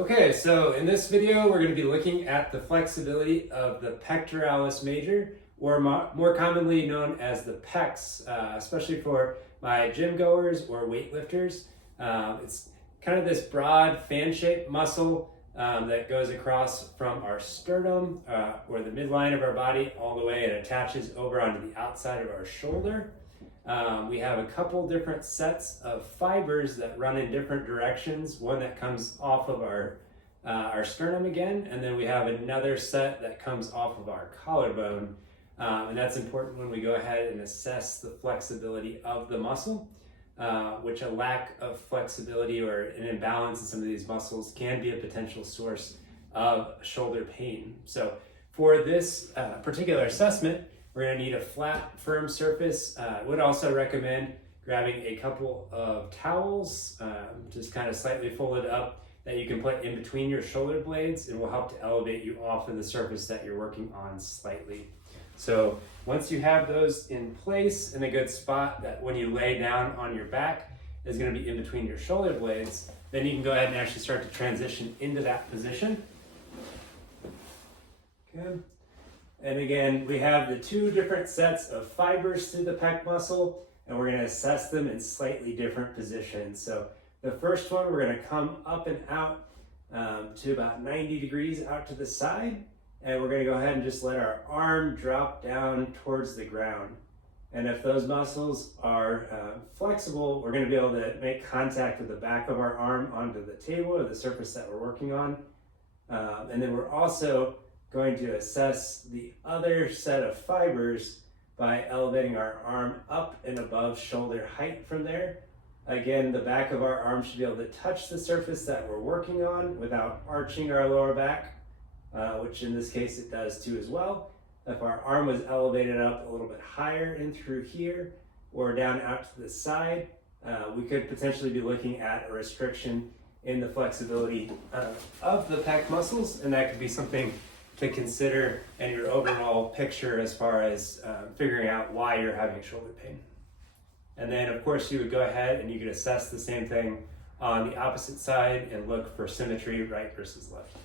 Okay, so in this video, we're going to be looking at the flexibility of the pectoralis major, or more commonly known as the pecs, especially for my gym goers or weightlifters. It's kind of this broad fan-shaped muscle that goes across from our sternum or the midline of our body all the way and attaches over onto the outside of our shoulder. We have a couple different sets of fibers that run in different directions. One that comes off of our sternum again, and then we have another set that comes off of our collarbone. And that's important when we go ahead and assess the flexibility of the muscle, which a lack of flexibility or an imbalance in some of these muscles can be a potential source of shoulder pain. So for this particular assessment, we're going to need a flat, firm surface. I would also recommend grabbing a couple of towels, just kind of slightly folded up, that you can put in between your shoulder blades, and will help to elevate you off of the surface that you're working on slightly. So once you have those in place in a good spot that when you lay down on your back is going to be in between your shoulder blades, then you can go ahead and actually start to transition into that position. Okay. And again, we have the two different sets of fibers through the pec muscle, and we're going to assess them in slightly different positions. So the first one, we're going to come up and out to about 90 degrees out to the side, and we're going to go ahead and just let our arm drop down towards the ground. And if those muscles are flexible, we're going to be able to make contact with the back of our arm onto the table or the surface that we're working on. And then we're also going to assess the other set of fibers by elevating our arm up and above shoulder height from there. Again, the back of our arm should be able to touch the surface that we're working on without arching our lower back, which in this case it does too as well. If our arm was elevated up a little bit higher in through here or down out to the side, we could potentially be looking at a restriction in the flexibility of the pec muscles, and that could be something to consider in your overall picture as far as figuring out why you're having shoulder pain. And then of course you would go ahead and you could assess the same thing on the opposite side and look for symmetry, right versus left.